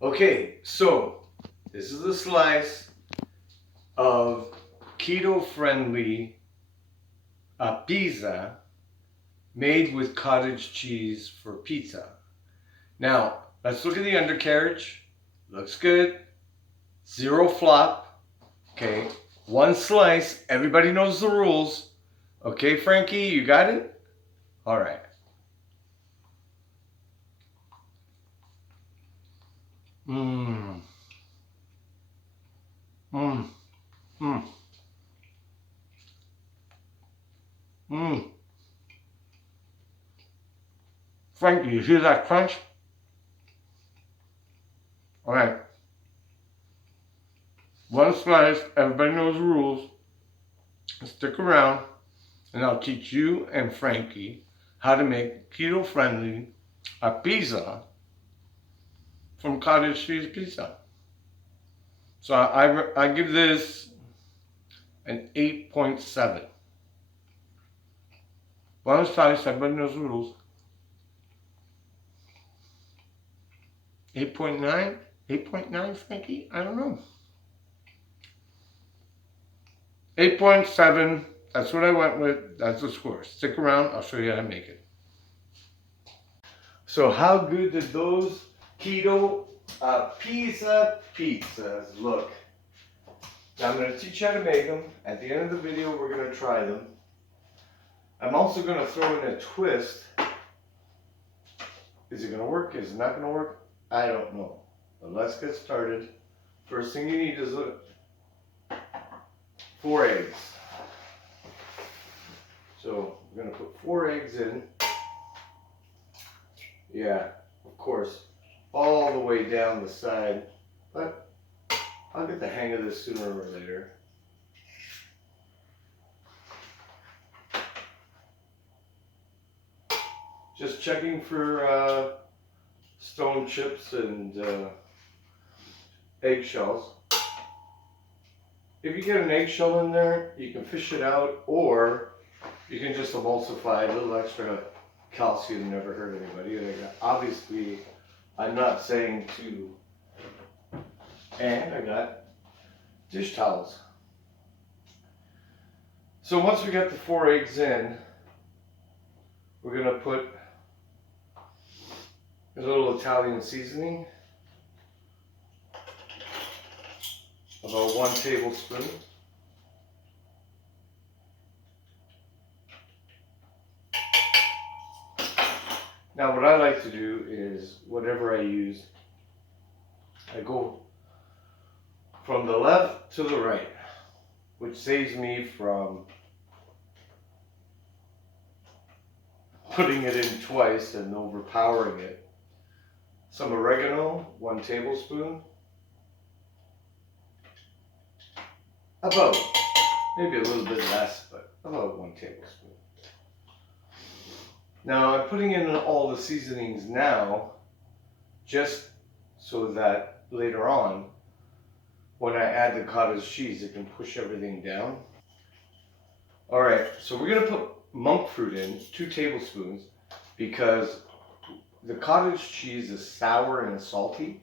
Okay, so this is a slice of keto friendly pizza made with cottage cheese for pizza. Now, let's look at the undercarriage. Looks good. Zero flop. Okay, one slice. Everybody knows the rules. Okay, Frankie, you got it? All right. Mmm. Mmm. Mmm. Mmm. Frankie, you hear that crunch? All right. One slice. Everybody knows the rules. Stick around, and I'll teach you and Frankie how to make keto-friendly pizza from Cottage Cheese Pizza. So I give this an 8.7. One slice, everybody knows the rules. 8.9? 8.9, Frankie? I don't know. 8.7, that's what I went with. That's the score. Stick around, I'll show you how to make it. So how good did those keto pizzas look? Now I'm going to teach you how to make them. At the end of the video, we're going to try them. I'm also going to throw in a twist. Is it going to work? Is it not going to work? I don't know. But let's get started. First thing you need is 4 eggs. So we're going to put 4 eggs in. Yeah, of course, all the way down the side. But I'll get the hang of this sooner or later. Just checking for stone chips and eggshells. If you get an eggshell in there, you can fish it out, or you can just emulsify. A little extra calcium never hurt anybody. And obviously, I'm not saying to. And I got dish towels. So once we got the 4 eggs in, we're going to put a little Italian seasoning, about 1 tablespoon. Now what I like to do is, whatever I use, I go from the left to the right, which saves me from putting it in twice and overpowering it. Some oregano, 1 tablespoon. About, maybe a little bit less, but about 1 tablespoon. Now I'm putting in all the seasonings now, just so that later on, when I add the cottage cheese, it can push everything down. All right, so we're gonna put monk fruit in, 2 tablespoons, because the cottage cheese is sour and salty,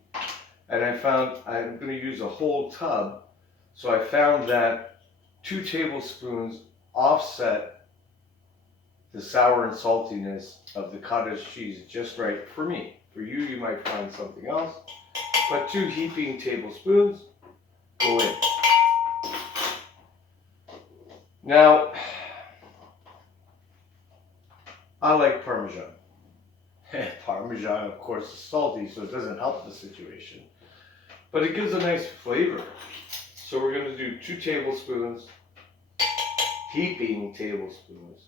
and I found I'm going to use a whole tub, so I found that 2 tablespoons offset the sour and saltiness of the cottage cheese just right for me. For you, you might find something else, but 2 heaping tablespoons go in. Now, I like Parmesan. Parmesan, of course, is salty, so it doesn't help the situation. But it gives a nice flavor. So we're going to do 2 tablespoons, heaping tablespoons.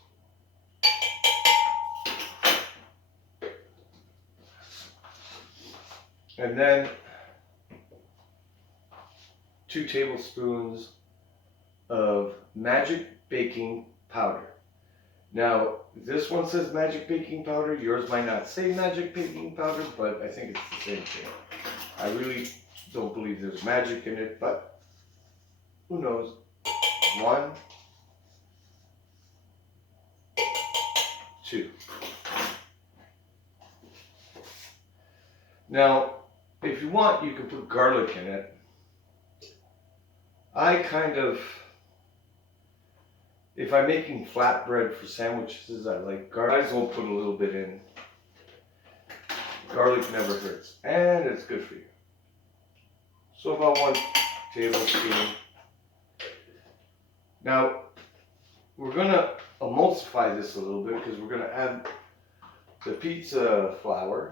And then 2 tablespoons of magic baking powder. Now, this one says magic baking powder. Yours might not say magic baking powder, but I think it's the same thing. I really don't believe there's magic in it, but who knows? 1, 2. Now, If you want, you can put garlic in it. If I'm making flatbread for sandwiches, I like garlic. I might as well put a little bit in. Garlic never hurts, and it's good for you. So about 1 tablespoon. Now, we're gonna emulsify this a little bit because we're gonna add the pizza flour.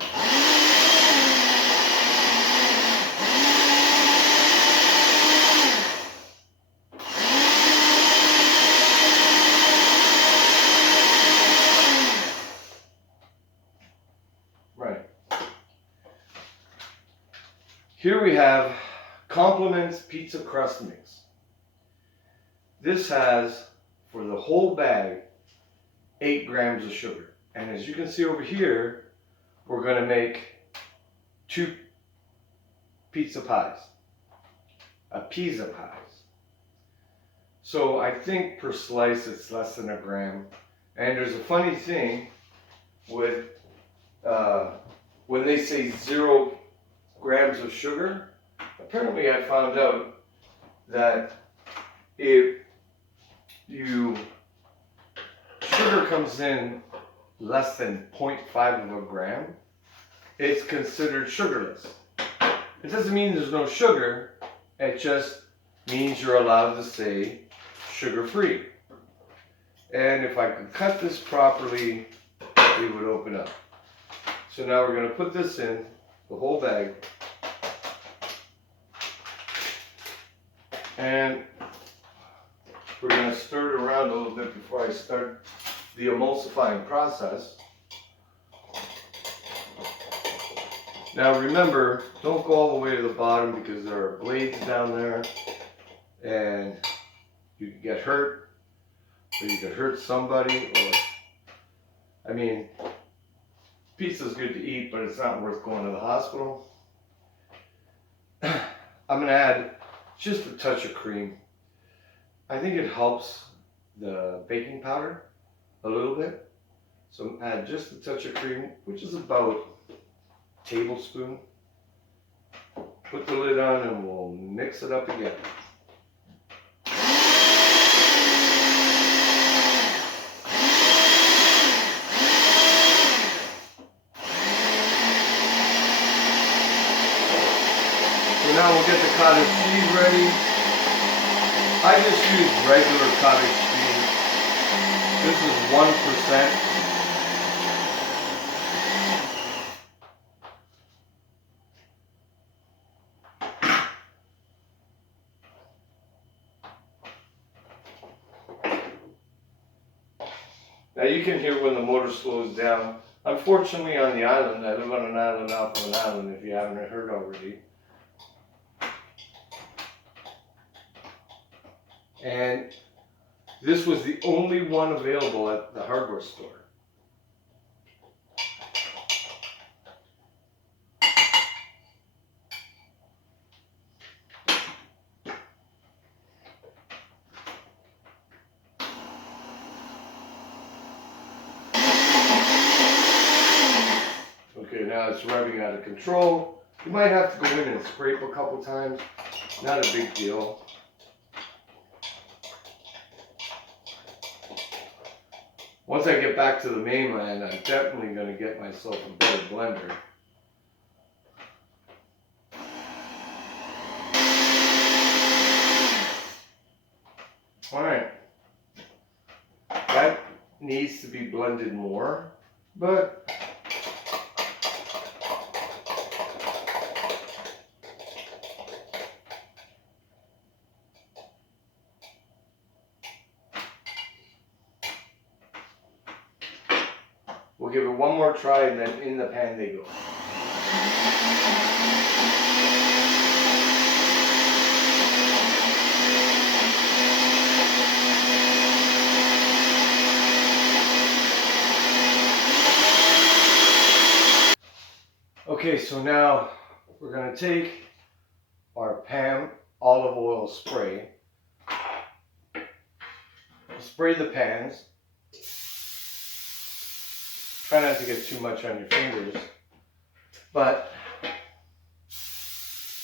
Right. Here we have Compliments Pizza Crust Mix. This has, for the whole bag, 8 grams of sugar. And as you can see over here, we're going to make 2 pizza pies. Apizza pies. So I think per slice it's less than 1 gram. And there's a funny thing with when they say 0 grams of sugar, apparently I found out that if sugar comes in less than 0.5 of a gram, it's considered sugarless. It doesn't mean there's no sugar, it just means you're allowed to say sugar-free. And if I could cut this properly, it would open up. So now we're going to put this in, the whole bag. And we're going to stir it around a little bit before I start the emulsifying process. Now remember, don't go all the way to the bottom because there are blades down there and you can get hurt, or you could hurt somebody, or, I mean, pizza's good to eat, but it's not worth going to the hospital. I'm going to add just a touch of cream. I think it helps the baking powder a little bit. So add just a touch of cream, which is about a tablespoon. Put the lid on and we'll mix it up again. So now we'll get the cottage cheese ready. I just use regular cottage cheese. This is 1%. Now you can hear when the motor slows down. Unfortunately on the island, I live on an island off of an island, if you haven't heard already. And this was the only one available at the hardware store. Okay, now it's rubbing out of control. You might have to go in and scrape a couple times. Not a big deal. Once I get back to the mainland, I'm definitely going to get myself a better blender. Alright. That needs to be blended more, but we'll give it one more try and then in the pan they go. Okay, so now we're going to take our Pam olive oil spray, spray the pans. Try not to get too much on your fingers, but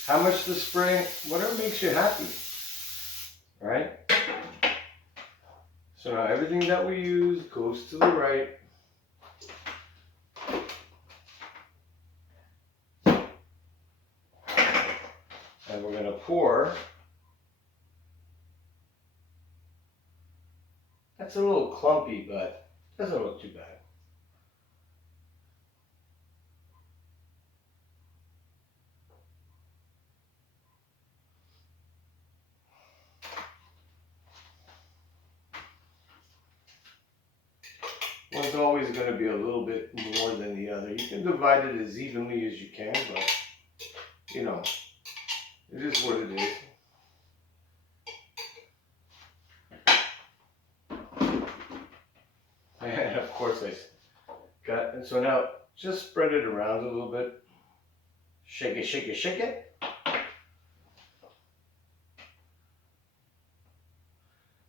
how much to spray, whatever makes you happy, right? So now everything that we use goes to the right. And we're going to pour. That's a little clumpy, but doesn't look too bad. One's always going to be a little bit more than the other. You can divide it as evenly as you can, but you know, it is what it is. And of course I got, and so now just spread it around a little bit. Shake it, shake it, shake it.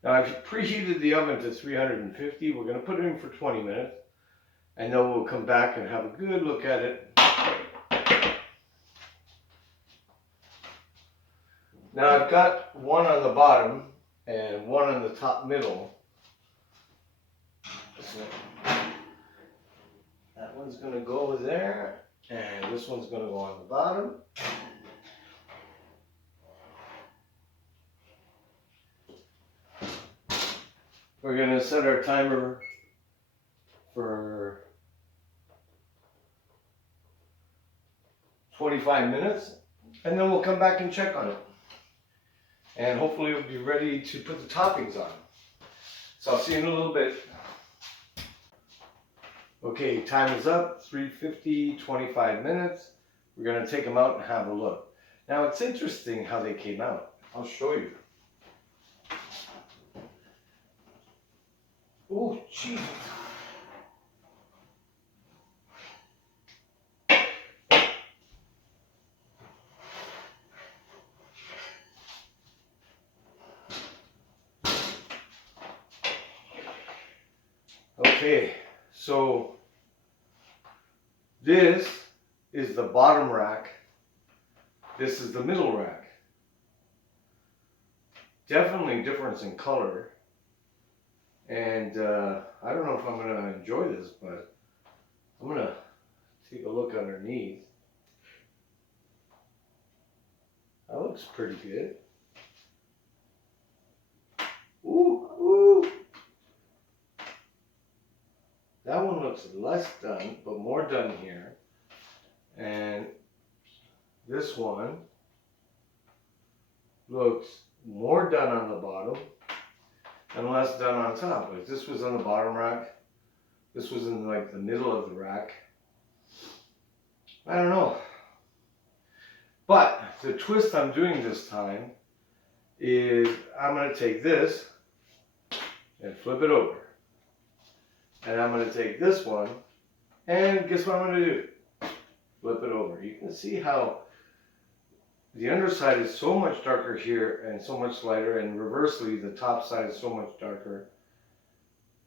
Now I've preheated the oven to 350. We're going to put it in for 20 minutes. And then we'll come back and have a good look at it. Now I've got one on the bottom and one on the top middle. So that one's going to go over there, and this one's going to go on the bottom. We're going to set our timer for 25 minutes, and then we'll come back and check on it. And hopefully we'll be ready to put the toppings on. So I'll see you in a little bit. Okay, time is up, 350, 25 minutes. We're going to take them out and have a look. Now it's interesting how they came out. I'll show you. Oh, jeez. Okay, so this is the bottom rack. This is the middle rack. Definitely difference in color. And I don't know if I'm going to enjoy this, but I'm going to take a look underneath. That looks pretty good. Ooh, ooh. That one looks less done, but more done here. And this one looks more done on the bottom and less done on top. Like this was on the bottom rack. This was in like the middle of the rack. I don't know. But the twist I'm doing this time is I'm going to take this and flip it over. And I'm going to take this one and guess what I'm going to do? Flip it over. You can see how the underside is so much darker here and so much lighter, and reversely the top side is so much darker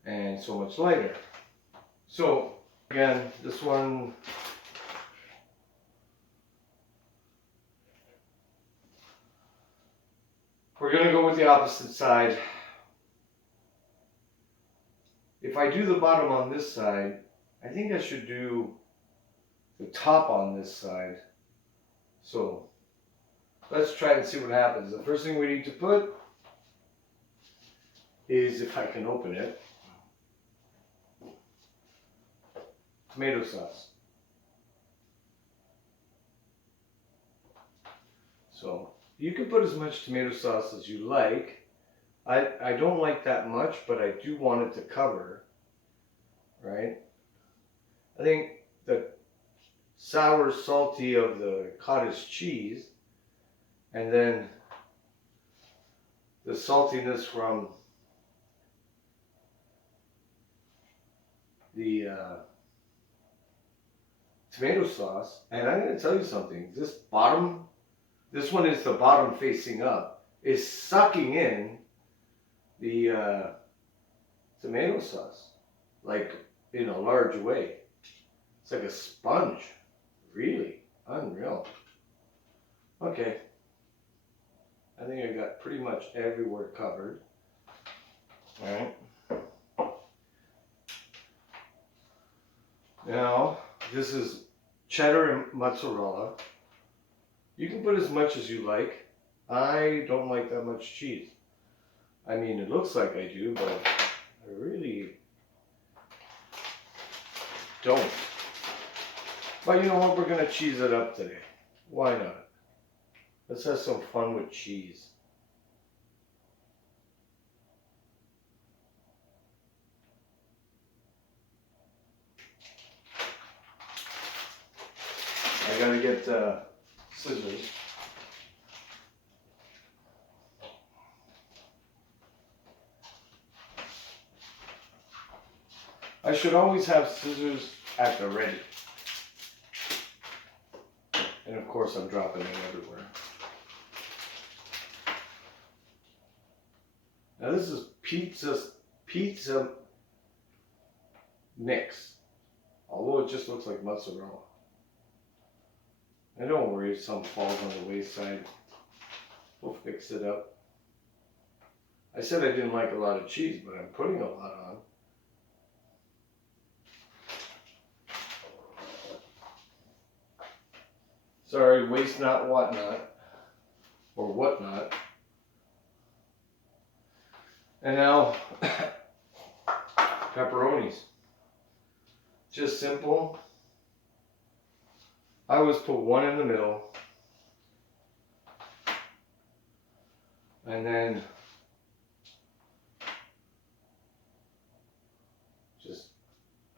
and so much lighter. So again, this one, we're going to go with the opposite side. If I do the bottom on this side, I think I should do the top on this side. So let's try and see what happens. The first thing we need to put is, if I can open it, tomato sauce. So you can put as much tomato sauce as you like. I don't like that much, but I do want it to cover, right? I think the sour, salty of the cottage cheese, and then the saltiness from the tomato sauce. And I'm going to tell you something. This one is the bottom facing up, is sucking in the tomato sauce, like in a large way. It's like a sponge. Really unreal. Okay. Okay. I think I got pretty much everywhere covered. Alright. Now, this is cheddar and mozzarella. You can put as much as you like. I don't like that much cheese. I mean, it looks like I do, but I really don't. But you know what? We're going to cheese it up today. Why not? Let's have some fun with cheese. I gotta get scissors. I should always have scissors at the ready. And of course I'm dropping it everywhere. Now this is pizza mix. Although it just looks like mozzarella. And don't worry if some falls on the wayside. We'll fix it up. I said I didn't like a lot of cheese, but I'm putting a lot on. Sorry, waste not, want not. Or whatnot. And now, pepperonis. Just simple. I always put one in the middle. And then just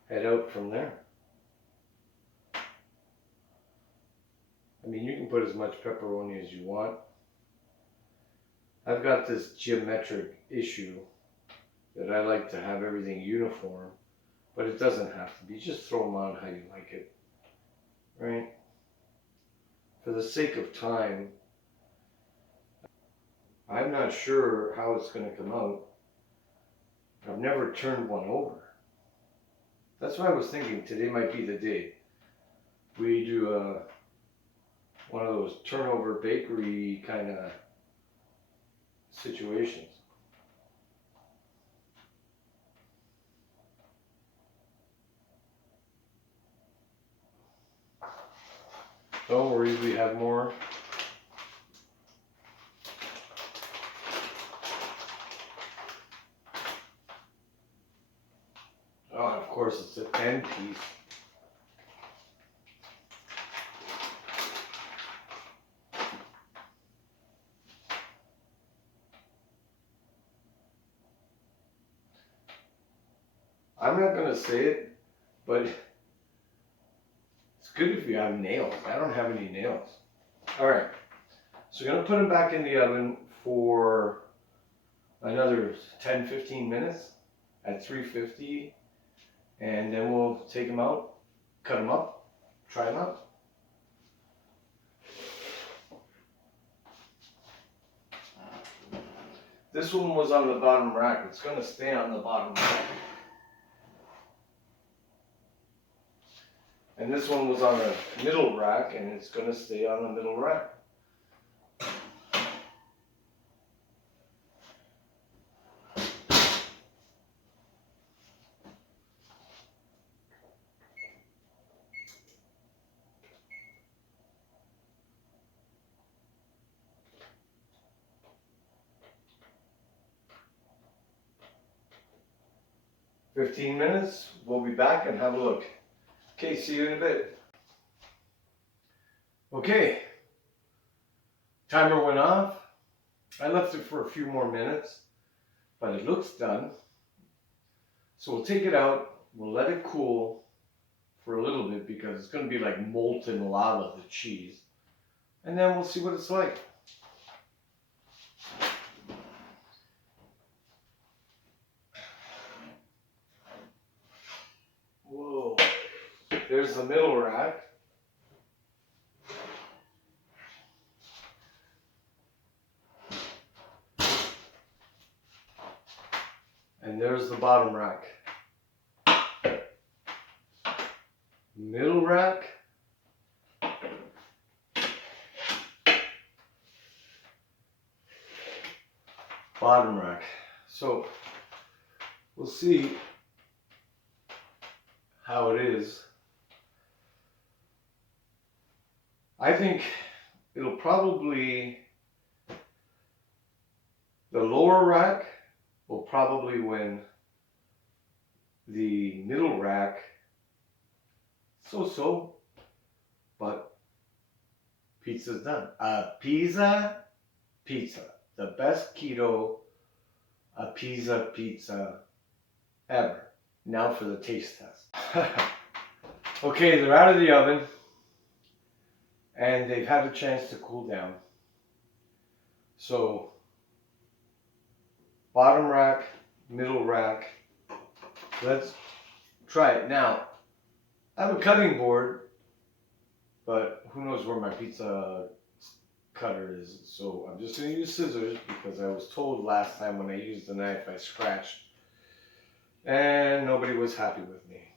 head out from there. I mean, you can put as much pepperoni as you want. I've got this geometric issue that I like to have everything uniform, but it doesn't have to be. Just throw them on how you like it, right? For the sake of time, I'm not sure how it's going to come out. I've never turned one over. That's why I was thinking today might be the day. We do one of those turnover bakery kind of situations. Don't worry, we have more. Oh, of course, it's an end piece. I'm not going to say it, but it's good if you have nails. I don't have any nails. All right, so we're going to put them back in the oven for another 10-15 minutes at 350, and then we'll take them out, cut them up, try them out. This one was on the bottom rack. It's going to stay on the bottom rack. And this one was on the middle rack, and it's going to stay on the middle rack. "15 minutes, we'll be back and have a look." Okay, see you in a bit. Okay, timer went off. I left it for a few more minutes, but it looks done. So we'll take it out, we'll let it cool for a little bit because it's going to be like molten lava, the cheese. And then we'll see what it's like. Whoa, there's the middle rack. And there's the bottom rack. Middle rack. bottom rack. So we'll see how it is. I think it'll probably, the lower rack will probably win. The middle rack, so, but pizza's done. Pizza, the best keto pizza ever. Now for the taste test. Okay, they're out of the oven and they've had a chance to cool down. So, bottom rack, middle rack. Let's try it. Now, I have a cutting board, but who knows where my pizza cutter is. So I'm just going to use scissors because I was told last time when I used the knife I scratched. And nobody was happy with me.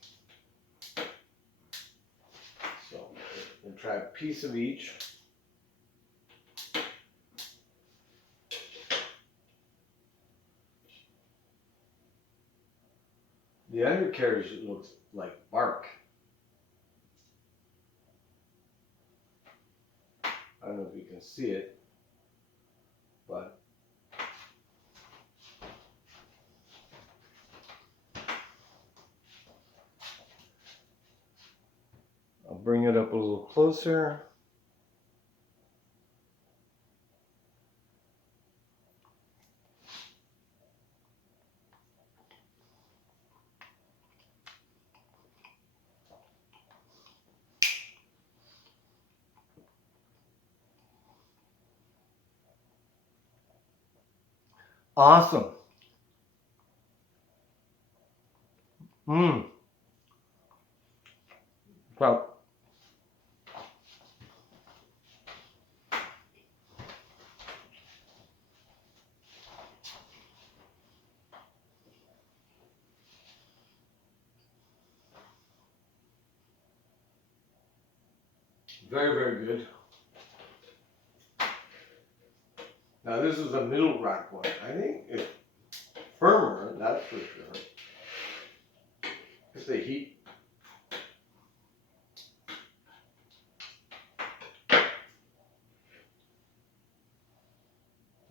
So we'll try a piece of each. The undercarriage looks like bark. I don't know if you can see it, but I'll bring it up a little closer. Awesome. Well, very, very good. Now this is a middle rack one. I think it's firmer, that's for sure. It's the heat.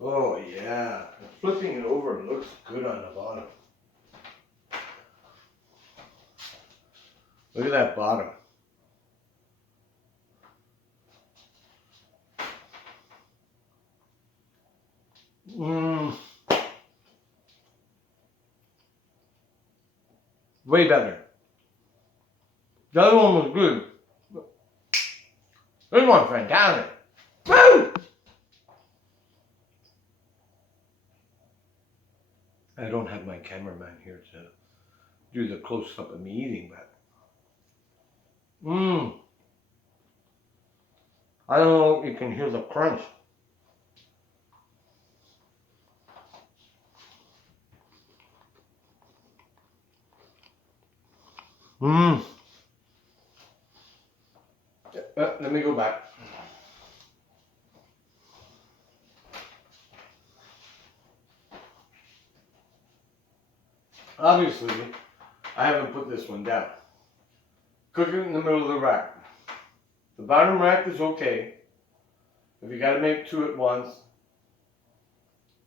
Oh yeah, and flipping it over looks good on the bottom. Look at that bottom. Way better. The other one was good. This one's fantastic. Woo! I don't have my cameraman here to do the close-up of me eating, but I don't know if you can hear the crunch. Let me go back. Obviously, I haven't put this one down. Cook it in the middle of the rack. The bottom rack is okay. If you got to make two at once,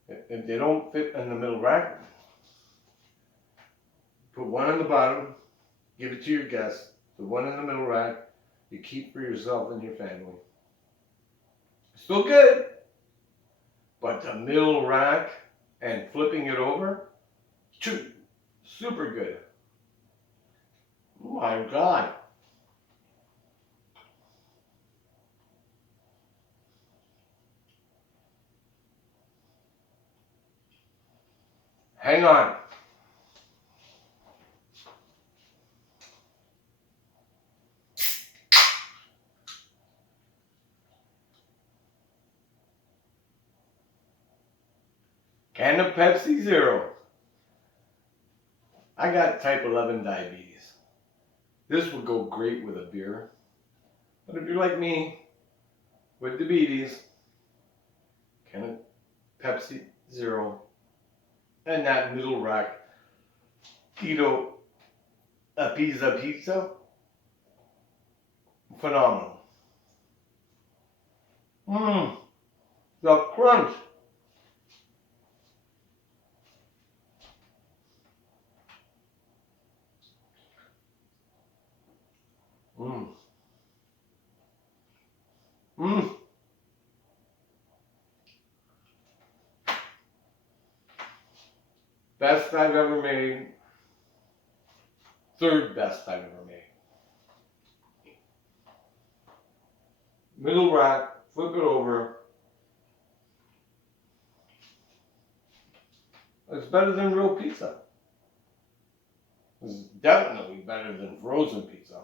if they don't fit in the middle rack, put one on the bottom, give it to your guests. The one in the middle rack, you keep for yourself and your family. Still good, but the middle rack and flipping it over, super good. Oh my God. Hang on. Can of Pepsi Zero. I got type 11 diabetes. This would go great with a beer. But if you're like me, with diabetes, can of Pepsi Zero And that middle rack Keto Apizza pizza, phenomenal. Mmm, the crunch. Mmm, mmm. Best I've ever made. Third best I've ever made. Middle rack, flip it over. It's better than real pizza. It's definitely better than frozen pizza.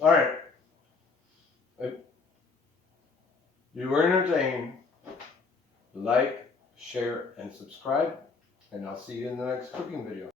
Alright. If you were entertained, like, share, and subscribe. And I'll see you in the next cooking video.